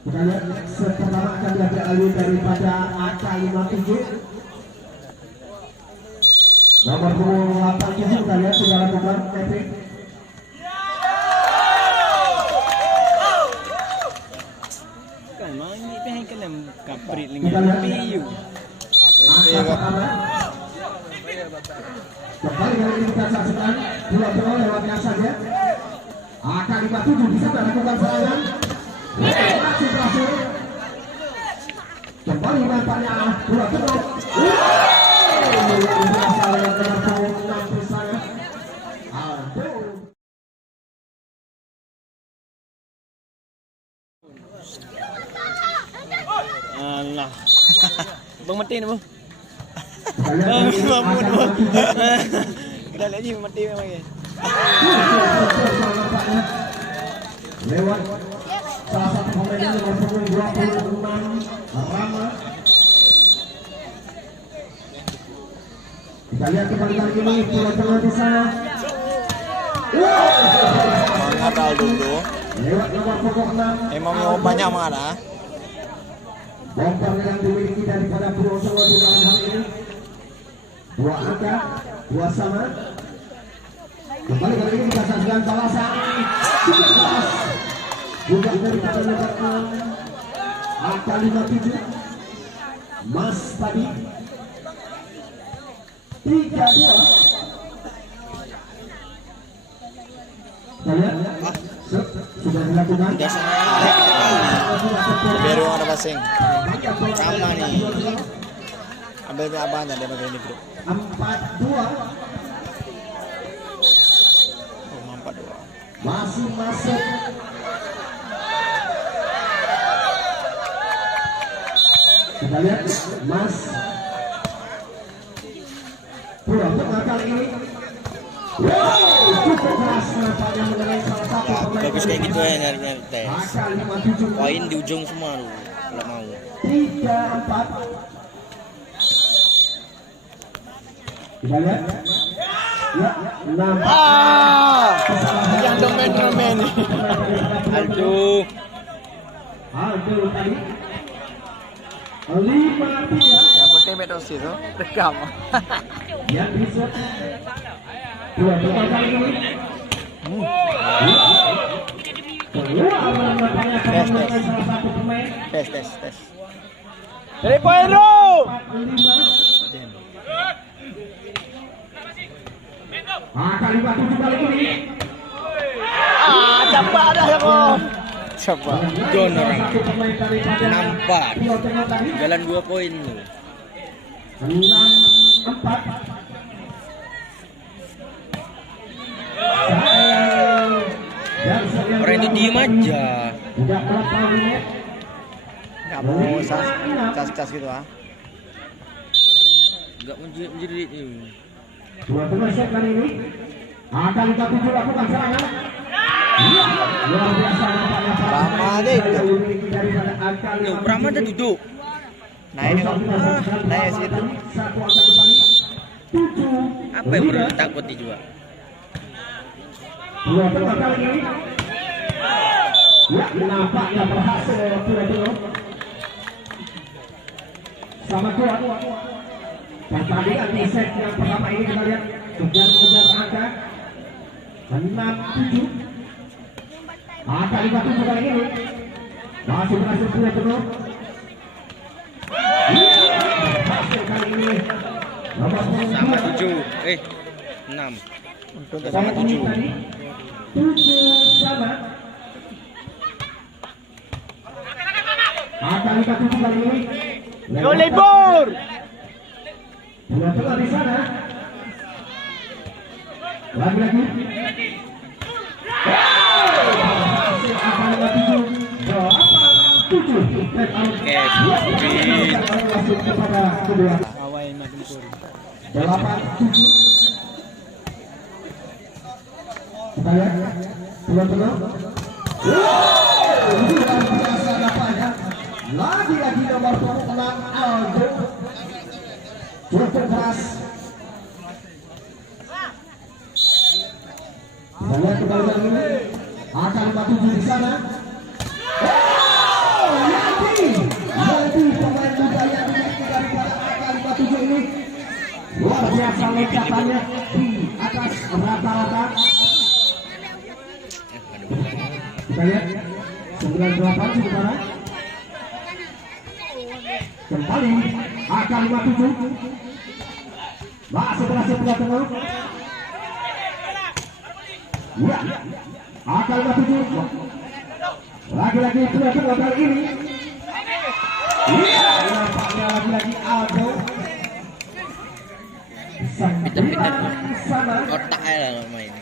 Kita lihat set pertama akan diambil daripada AK57. Nomor 87 kita lihat sudah lakukan tapping. Kan mau ni pengen kena kaprit dengan PU. Apa yang Kembali kali ini kita saksikan bola lewatnya saja. AK57 bisa melakukan serangan. Masih berhasil. Kembali nampaknya bola terus. Allah. Bang mati ni bang. Bang mamut bang. Kita lihat ni mati memang ya. Lewat salah satu pemain yang nomor 26 Rama. Kita lihat kembali kali ini bola di sana. Mengatal dulu. Lewat nomor pokok 6. Emang banyak mana? Bomber yang dimiliki daripada Bro Solo di dalam hal ini. 2 angka, 2 sama. Kembali kali ini kita saksikan balasan 13 juga daripada nomor 6 AK57 Mas tadi 3-2. Kita lihat sudah dilakukan. Baru ada passing. Sama nih. Ambil abang ada bagian ini bro. 4-2. Oh, 4-2. Masih masuk. Kita lihat Mas bola tengah kali ini. Wow, cukup keras nampaknya mengenai salah satu pemain. Bagus kayak gitu ya nyari tes. AK57 Poin di ujung semua lu kalau mau. 3-4. Kita lihat. Ya, nampaknya Yang domen nih. Aduh. Aldo tadi 5-3. Yang penting medosi tuh rekam. Yang bisa dua kali ini. Keluar nampaknya salah satu pemain. Tes. Dari poin lu. 4-5. AK57 kali ini. Coba dah ya kok. Coba. Don orang. Nampak. Jalan 2 poin lu. 6-4. Orang itu diem aja. Tidak berapa menit. Enggak mau cas gitu ah. Enggak menjerit ini. Dua set kali ini. AK57 lakukan serangan. Iya, luar biasa nampaknya. Prama aja itu. Daripada AK57. Loh, Prama ada duduk. Nah ini kok. Nah situ. Satu angka kembali. 7. Apa yang perlu ditakuti juga? Dua tengah kali ini. Ya, nampaknya berhasil dua. Sama kuat. Pertandingan di set yang pertama ini kita lihat kejar angka 6-7. Angka 57 kali ini masih berhasil dua. Berhasil kali ini nomor Sama 7. 6. Sama 7. 7 sama. Angka 57 kali ini. Go Libur. Dua tengah di sana. Lagi. Awal makin pur. 8-7. Kita lihat dua. Luar biasa nampaknya. Lagi nomor 6 Aldo. Cukup keras. Kita lihat kembali lagi ini. AK57 di sana. loncatannya di atas rata-rata. Kita lihat 98 di mana? Kembali AK57. Masih berhasil tengah. Ya, AK57. Lagi-lagi tengah kali ini. Iya, nampaknya lagi-lagi Aldo. Pinter-pinter Sama. otak aja lah main.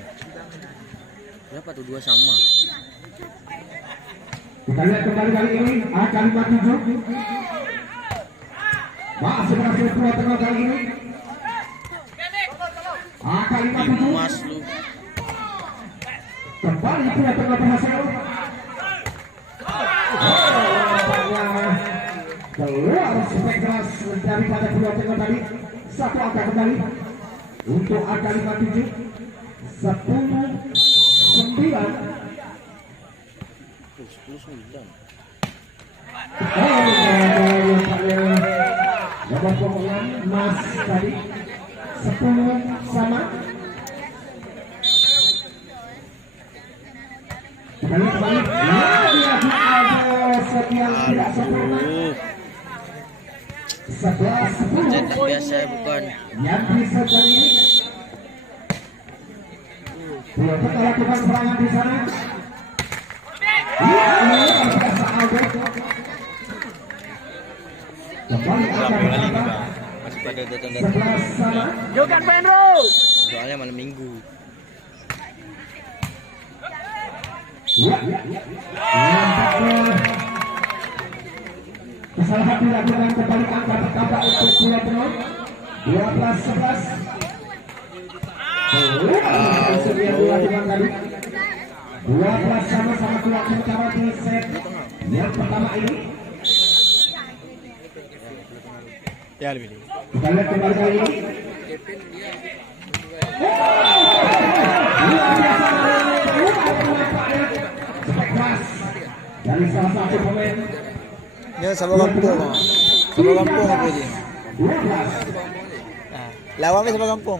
Berapa tuh 2 sama? Kita lihat kembali kali ini AK57. Masih berhasil keluar tengah kali ini. AK57 Mas lu. kembali keluar tengah berhasil. Keluar spek keras daripada keluar tengah tadi. Satu angka kembali untuk AK57. 10-9. 10-9. Nomor pokoknya Mas tadi 10 sama. Kembali lagi ada sekian tidak sempurna. 11-10 Cetak biasa bukan. yang bisa kali ini. Belum kita lakukan serangan di sana. Biasa Aldo. Kembali angka Masih pada datang 11 sama. Jogan Penro. soalnya malam minggu. Ya. Kesalahan dilakukan kembali angka pertama untuk bola penol 12-11. Sedia dilakukan tadi 12 sama-sama keluar sementara di set yang pertama ini. Ya lebih. Kita lihat kembali kali ini. Dari salah satu pemain. Ya sama kampung. Sama kampung apa dia? 12. Lawannya sama kampung.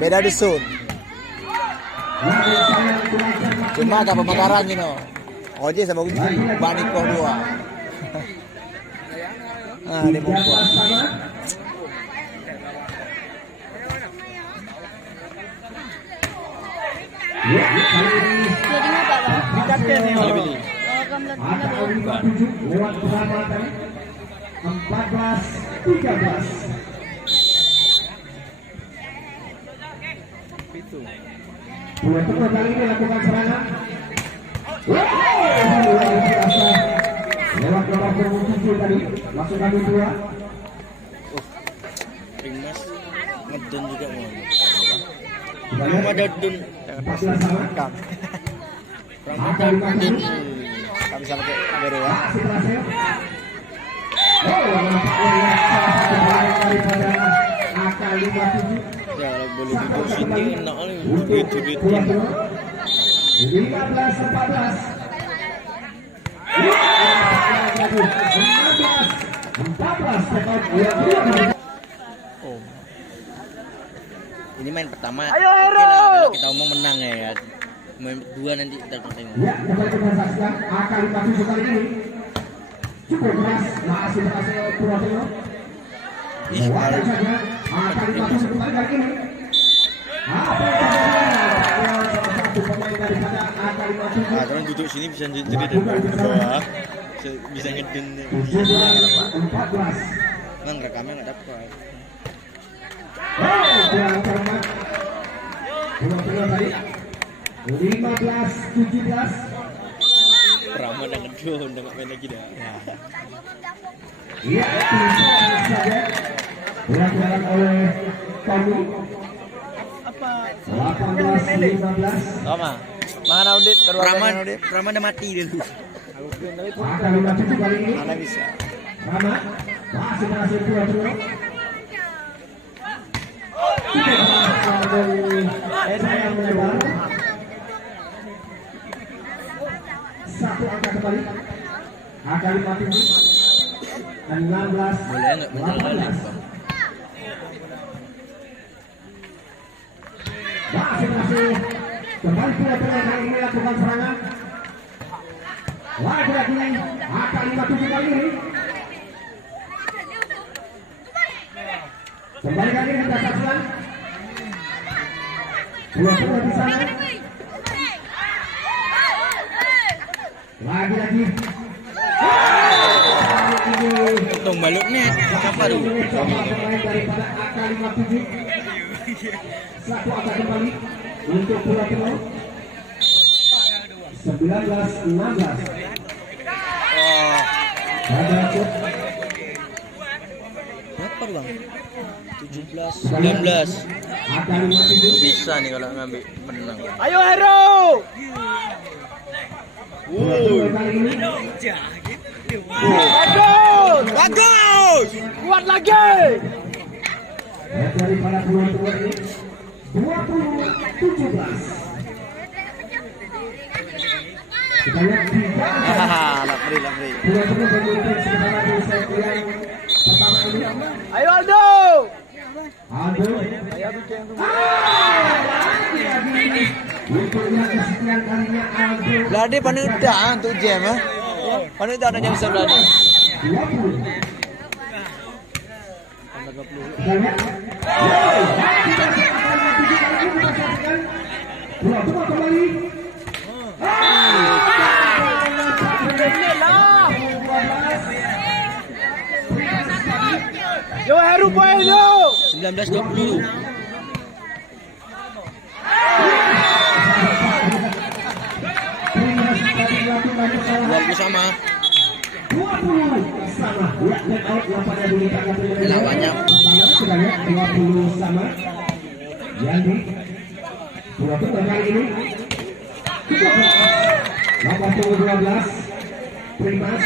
Beda dusun. Cuma agak pemekaran gitu. Oje sama Uji, Bani Poh 2. Nah, di Poh. Jadi apa bang? Kapten nih. Lebih. Ada 57 lewat berapa tadi? 14-13. Dua tengah kali ini lakukan serangan. Luar biasa. Lewat nomor 27 tadi. Langsung kami dua. Primas ngedon juga mau. Kita Kamu lihat ada dun. 14 sama. Kam. Angka 57. Kami sama kayak Bero ya. Masih berhasil. Nampaknya salah satu pemain daripada AK57. Ya kalau boleh duduk sini enak nih duit-duitnya. 15-14. 15-14. Oh. Ini main pertama. Ayo, Oke Hero! lah, kalau kita omong menang ya. Main kedua nanti kita tengok. Ya, kembali kita saksikan AK57 kali ini. Cukup keras, masih berhasil Purwokerto. Ih, Wajar saja AK57 kembali kali ini. Apa yang terjadi? Salah satu pemain daripada AK57. Nah, kalau duduk sini bisa jadi dan bawah. Bisa ngedon. 17-14. Bang rekamnya nggak dapat. Kurang cermat. Purwokerto tadi 15-17. Rama udah ngedon, udah nggak main lagi dah. Ya, bisa saja dilakukan oleh Tommy. 18-15. Sama. Mana Udip? Kedua Rama, kali Udip. Rama udah mati dulu. AK57 kali ini. Mana bisa? Rama masih berhasil dua-dua. Saya melebar. Satu angka kembali. AK57. Boleh nggak bener kali, 18. Bang? Masing-masing kembali pula kali ini lakukan serangan. Lagi-lagi angka 57 kali ini. Kembali lagi kita saksikan. Dua di sana. Lagi-lagi. Untung balik nih. Siapa tuh? Pemain daripada angka 57. Satu angka kembali untuk pulau 19-16. Oh, Ada shoot. berapa Bang? 17, 19. Angka 57. Bisa nih kalau ngambil menang. Ayo Hero. Kali ini Bagus. Bagus! Kuat lagi. daripada pulau ini 20-17. Kita lihat Hahaha, lapri. pulau bermain sekitar di set yang pertama ini. Ayo Aldo. Aldo. Untuk yang kesekian kalinya Aldo. Beladi panik dah untuk jam ah. Panik dah ada jam sebelah ni. 20. Kita lihat. Pulau kembali. Yo Heru poin yo. 19-20. Waktu sama. 20 sama. Net out yang pada dimintakan Lawannya. Kita lihat 20 sama. Jadi 20 kali ini. Nomor 12 Primas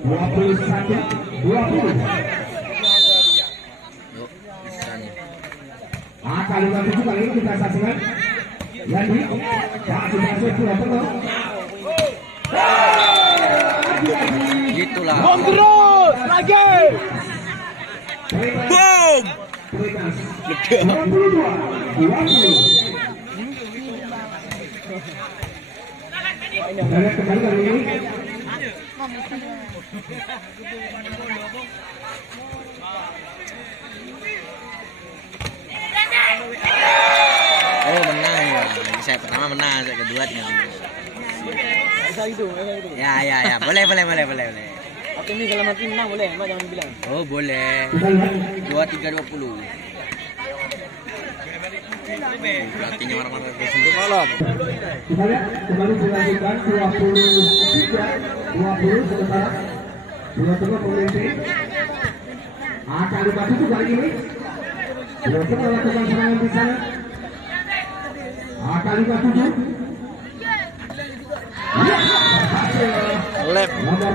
21-20. Yuk, bisa nih. Angka 57 kali ini kita saksikan. Jadi masih pulau penuh. Gitulah. Bom terus lagi. Boom! Primas 22-20. Kita lihat kembali kali ini. Oh menang ya. Saya pertama menang, saya kedua tinggal dulu. Bisa gitu. Ya. Boleh. Oke ini dalam hati menang boleh, Mak jangan bilang. Oh boleh. Kita lihat 23-20. Pelatihnya marah-marah terus untuk malam. Kita lihat kembali dilanjutkan 23-20 sementara dua tengah pemimpin. Angka 57 kali ini. Dua tengah melakukan serangan di sana. Angka 57. Lep. Nomor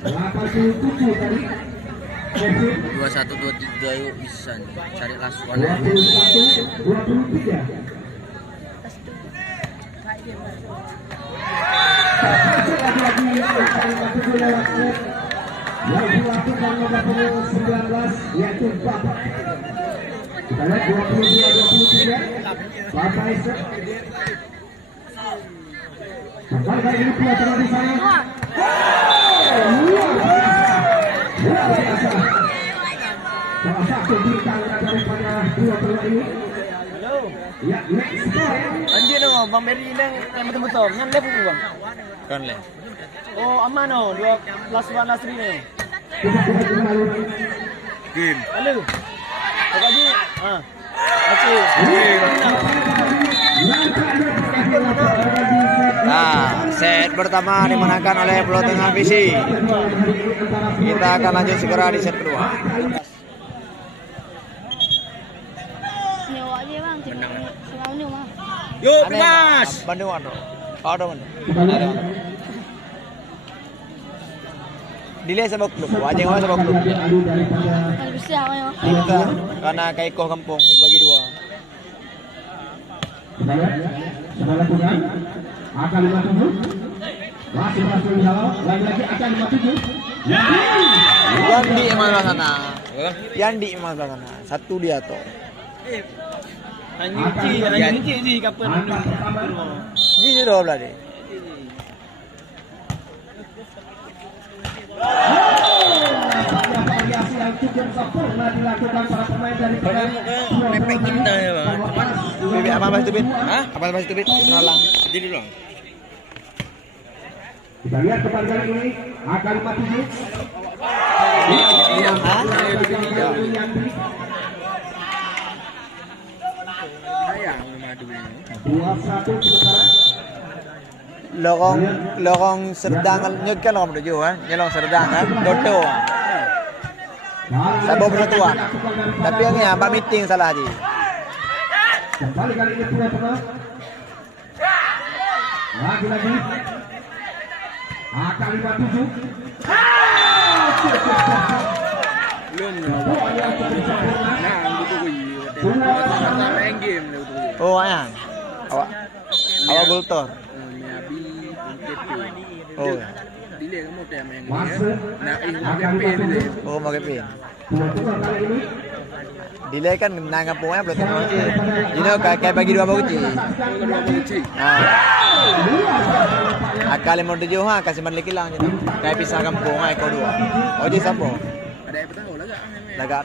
87 tadi. 21-23 yuk bisa nih. Cari lasuan. 21-23. Lagi-lagi angka 57 lewat net. Yang dilakukan nomor 19 yaitu Bapak. Kita lihat 22-23. Bapak Isra. Kembali kali ini pula tengah di sana. Luar biasa. Salah satu bintang daripada dua tengah ini. Halo. Ya, next score. Anjir dong, Bang Beri yang betul-betul. Yang left tu Bang. Kan lep. Oh aman oh, dua last one last three ni. Kita kembali. Game. Halo. Kau kaji. Okey. Nah, set pertama dimenangkan oleh Pulau Tengah Visi. Kita akan lanjut segera di set kedua. Nyewa aja bang, selalu nyewa. Yuk, Mas. Bandung ada. Ada mana? Delay sama klub. Wajeng awak sama klub. Kalau bisa apa ya? Kita karena kaikoh kampung itu bagi dua. Kita lihat, sudah lakukan. Angka 57. Masih berhasil dihalau. Lagi-lagi akan 57. Yandi emang belah sana. Yandi emang belah sana. Satu dia tuh. Anjing kapan Angkat pertama. Ji sudah belah deh. Variasi yang cukup sempurna dilakukan para pemain dari mepek kita ya, Bang. Bibit apa itu Bit? Hah? Apa itu Bit? Kenalang. Jadi dong. Kita lihat kembali kali ini akan 57. Sayang madu ini. 2-1 sementara. Lorong Serdang nyut kan lorong menuju kan? Nyelong Serdang kan? Dodo. Sabo persatuan. Tapi yang ni abang meeting salah je. Kembali kali ini pura-pura. Lagi-lagi akan 57. Belum. Bola yang cukup sempurna. Nah, betul gue. Main game betul. Oh ayang. Awak gultor. Miabi PTP. Oh. Dile kamu teh main Masuk. Nah, Akan PTP 57. Oh mau kepin. Pura-pura kali ini. Delay kan nangan pokoknya belum tahu je. You know kayak bagi dua bagus je. Akal 57 ha kasih balik hilang je tu. Kayak pisah kampung ai kau dua. Oh je siapa? Ada yang tahu lah kan. Lagak.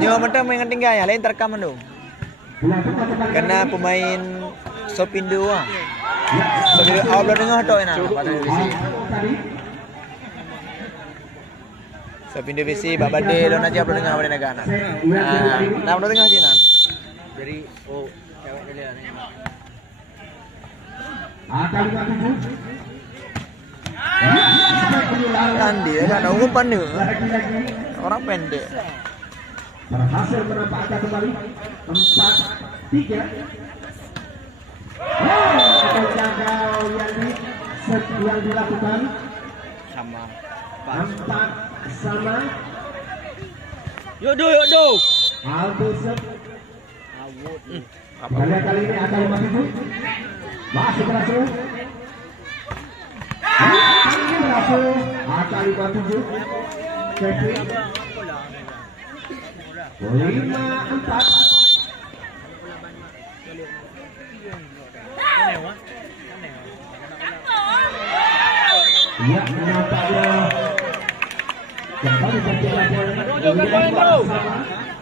Nyawa mentang main tinggal ya lain terekam tu. Kena pemain Sopindo ah. Sopindo awal belum dengar tu enak pada visi. Sopindo visi babade lo nak belum dengar pada negara. Nah, belum dengar sih nan. Jadi cewek dia ni. Akan 57. Kan dia kan umpan dia. Orang pendek. Berhasil menampakkan kembali 4-3. Gagal yang dilakukan Sama. 4 sama. Yo do. Aldo Sep. Apa? Kali ini akan 57. Masih berhasil. Berhasil. Akan 57. Kevin. 5-4. Ya, nampaknya kembali berjalan.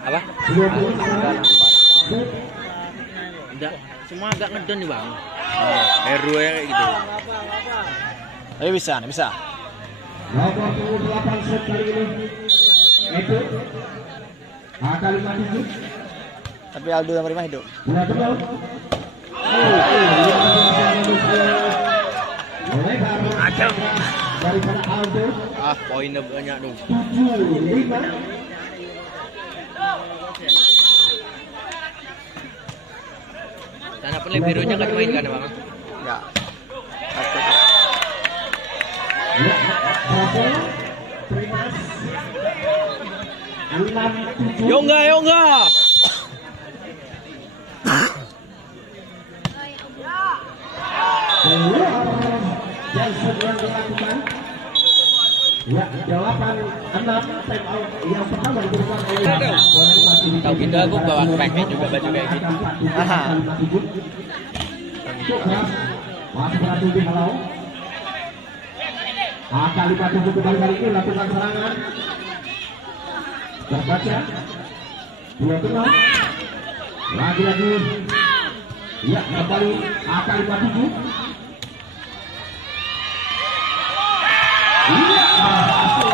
Apa? 20. Enggak, semua agak ngedon nih, Bang. Hero ya kayak gitu. Ayo bisa. Nomor 28 set kali ini. Itu akan 57. Tapi Aldo yang terima hidup. Betul. Ada. Daripada Aldo. Poinnya banyak dong. 7-5. Tanda pelai birunya kan dimainkan, Bang. Ya. Ya, berhasil. Trimas. 6-7. Yo enggak. Jason yang dilakukan. Ya, jawaban 6 time out yang pertama diberikan oleh Tahu kita aku bawa packnya juga baju kayak gitu. Aha. Masih berhasil dihalau. Akan 57 kali ini lakukan serangan. Terbaca. 2-0. Lagi-lagi. Ya, kembali akan 57. Iya, berhasil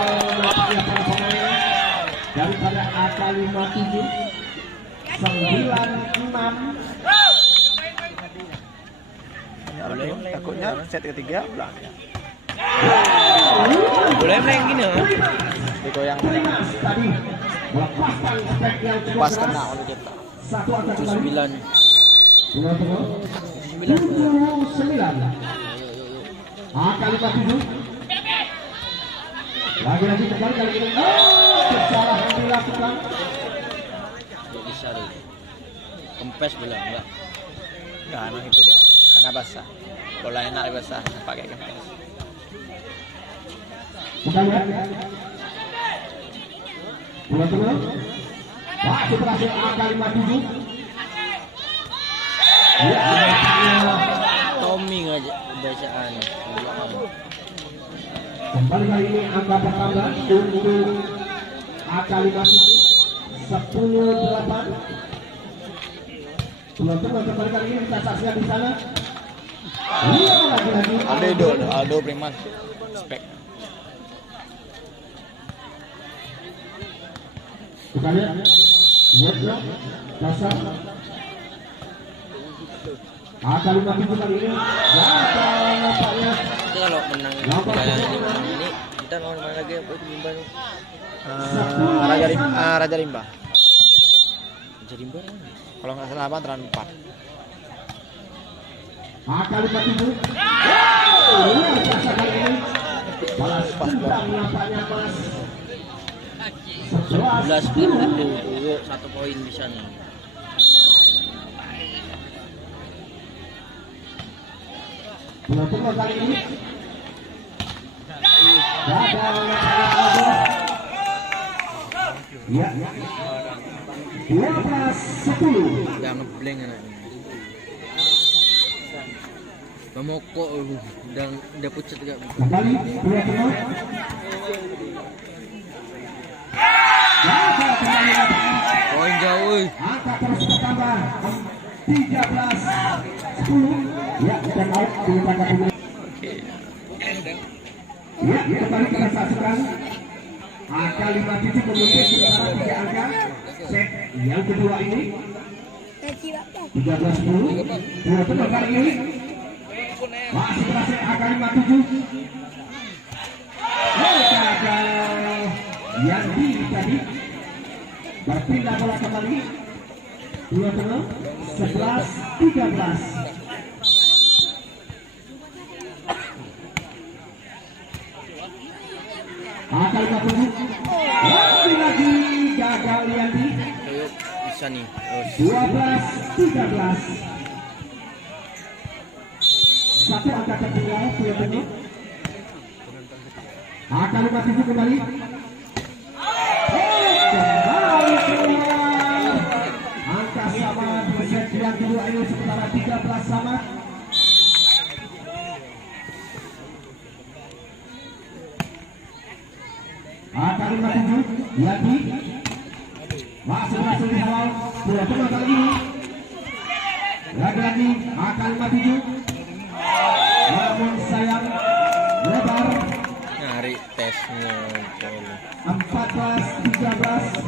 para pemain daripada AK 57 9-6. Takutnya set ketiga belah. Boleh main gini, Bang. Digoyang Trimas tadi melepaskan spek yang cukup pas keras. kena oleh kita. Satu angka kembali. 9. 79. AK 57. Lagi-lagi kembali kali ini. Kesalahan dilakukan. Enggak bisa dulu. Kempes bilang enggak. Enggak, emang itu dia. Karena basah. Bola enak basah pakai kempes. Kita lihat. Bola tengah. Waktu berhasil angka 57. Ya, Tommy aja bacaan. kembali kali ini angka bertambah untuk angka 57. 10-8. Bola tengah kembali kali ini kita saksikan di sana. Iya, lagi-lagi. Aldo Primas. Spek. Kita lihat. Yetno, dasar. Angka 57 kali ini. Gagal nampaknya. Itu kalau menang kayak ini kita mau main lagi apa itu Rimba tuh? Raja Rimba. Raja Rimba kalau nggak salah antara 4. Angka 57. Luar biasa kali ini. Balas tendang nampaknya Mas. 11 dulu 1 poin bisa nih. Bola tengah kali ini. Gagal ya. 12-10. Udah ngeblank anak ini. Pemokok udah pucat juga. Kembali bola tengah. Gagal kembali. Poin jauh. Angka terus bertambah 13-10. Ya, dan out di tangga. Ya, kembali kita saksikan angka 57 kemudian sementara 3 angka set yang kedua ini 13-10. Bola tengah kali ini masih berhasil angka 57. Gagal yang di tadi berpindah bola kembali. Bola tengah 11-13. Angka 57. Lagi gagal Liandi. Ayo bisa nih. 12-13. Satu angka tertinggal bola tengah. Angka 57 kembali. Kembali keluar. Angka sama di set yang kedua ini sementara 13 sama. Angka 57 Yati masih berhasil dihawal. Bola tengah kali ini lagi-lagi angka 57 namun sayang lebar. Nyari tesnya 14-13.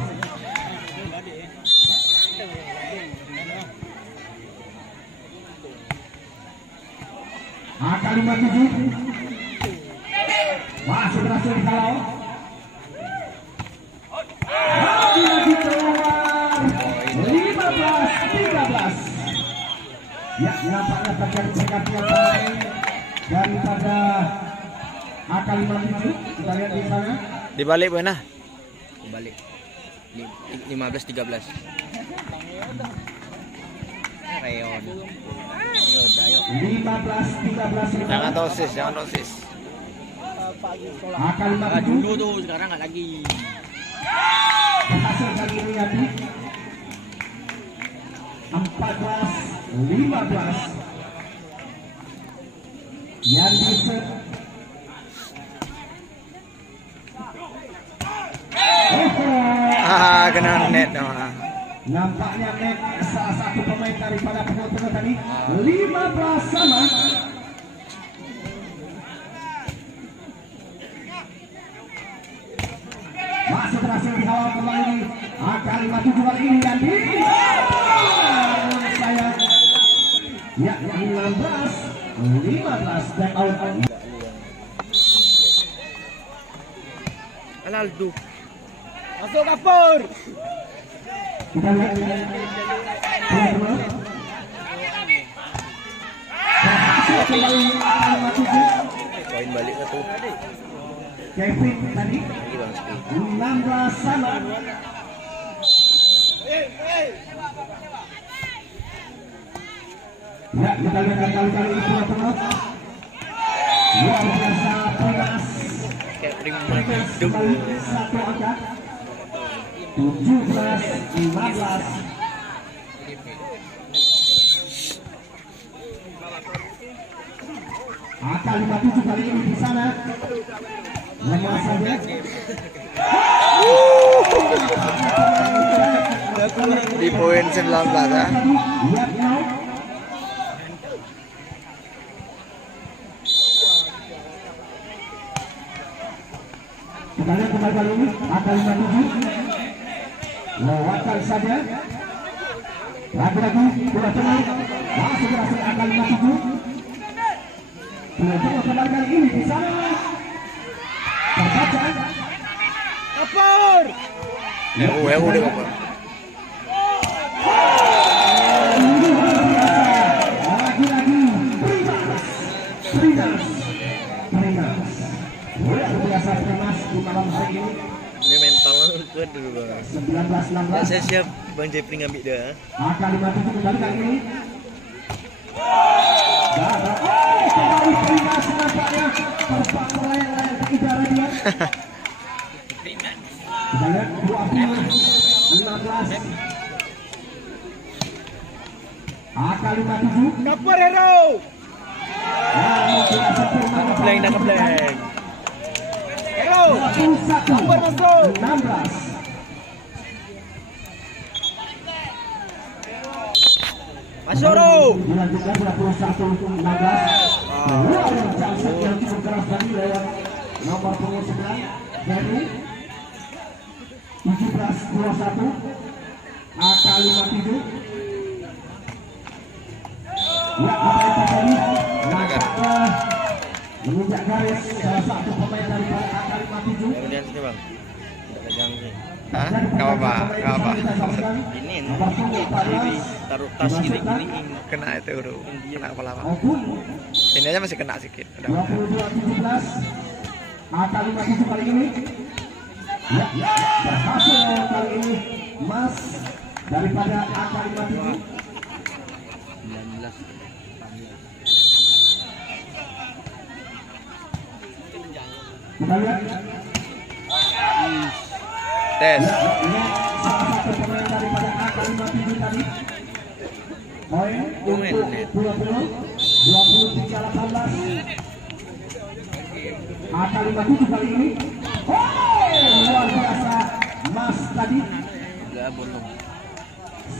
Angka 57 masih berhasil dihawal. Lagi-lagi keluar 15-13. Ya, nampaknya terjadi pergantian pemain daripada angka 57. Kita lihat di sana. Dibalik mana? Dibalik. 15-13. Reon. 15-13. Jangan tosis, jangan tosis. Angka 57 Dulu tuh, sekarang nggak lagi. berhasil kali ini Yati. 14-15. Yang diset. Kena net nama. Nampaknya net salah satu pemain daripada penonton tadi. 15 sama. Masih berhasil dihawal kembali. Angka 57 kali ini Yandi. Saya ya 16-15 dan out. Alaldo. Masuk kapur. Kita lihat teman-teman. Berhasil kembali angka 57. Poin balik satu. Kevin tadi 16 sama. Ya, kita lihat kali-kali ini bola tengah. Luar biasa Primas. Kayak ring Primas hidup. kembali satu angka. 17-15. Angka 57 kali ini di sana. Lemah saja. Di poin 19 ya. Lihat now. Kita lihat kembali kali ini angka 57. Lewatkan saja. Lagi-lagi bola tengah. Masih berhasil angka 57. Bola kembali kali ini di sana. Terbaca. Kapur. Hewu deh Bapak. Lagi-lagi Primas. Luar biasa Primas di malam hari ini. Ini mental kuat dulu bang. 19-16. Saya siap Bang Jepri ngambil dia. Angka 57 kembali kali ini. Kembali Primas nampaknya terbang melayang-layang ke udara dia. Kita lihat 20-16. Angka 57. Kapur hero. Namun tidak sempurna. Ngebleng dah ngebleng. Hero. 21-16. Masuk Ro. Dilanjutkan 21-16. Luar biasa yang cukup keras tadi lewat nomor punggung 9 Heru. 17-21. Angka 57. Ya, apa yang terjadi? Nampaknya menginjak garis salah satu pemain daripada angka 57. Kemudian sini bang. Tidak pegang sih. Hah? Gak apa-apa. Ini Nomor punggung 14. taruh tas gini-gini. Kena itu bro. Kena kepala Bang. Opun. Ini aja masih kena sedikit. Udah. 22-17. Angka 57 kali ini. Ya, berhasil kali ini Mas daripada angka 57. 19. Kita lihat. Tes. Ini salah satu pemain daripada angka 57 tadi. Poin untuk 20, 23-18. Angka 57 kali ini. Luar biasa Mas tadi. Enggak bolong.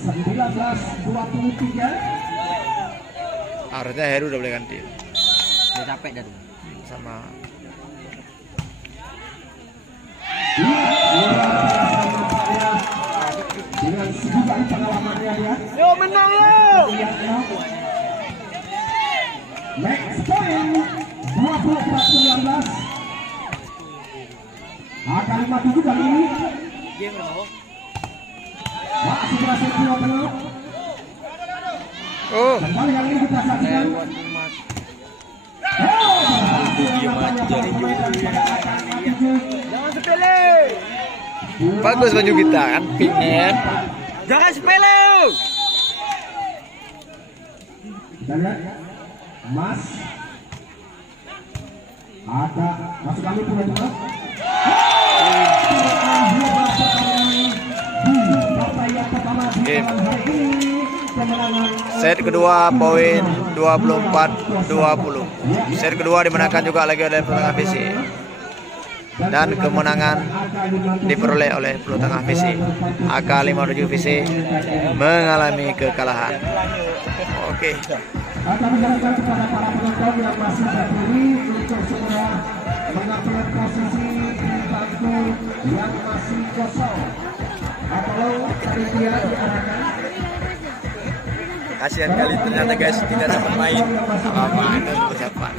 19-23. Harusnya Heru udah boleh ganti Dia capek dah tuh. sama Dengan segudang pengalamannya dia. Yo menang yo. Next point 24-19. Angka 57 kali ini. Game mau. Masih berhasil keluar tengah. oh Kembali kali ini kita saksikan. Jangan sepele. bagus baju kita kan pingin. Jangan sepele. Kita lihat Mas ada masuk kami punya tengah. Game. Set kedua poin 24-20. Set kedua dimenangkan juga lagi oleh Pelutang AVC. Dan kemenangan diperoleh oleh Pelutang AVC. AK57 VC mengalami kekalahan. Oke. Kami menyarankan kepada para penonton yang masih berdiri untuk segera mengambil posisi di bangku yang masih kosong atau panitia diarahkan. Kasihan kali ternyata guys tidak sempat main. Apa-apa, ada ucapan.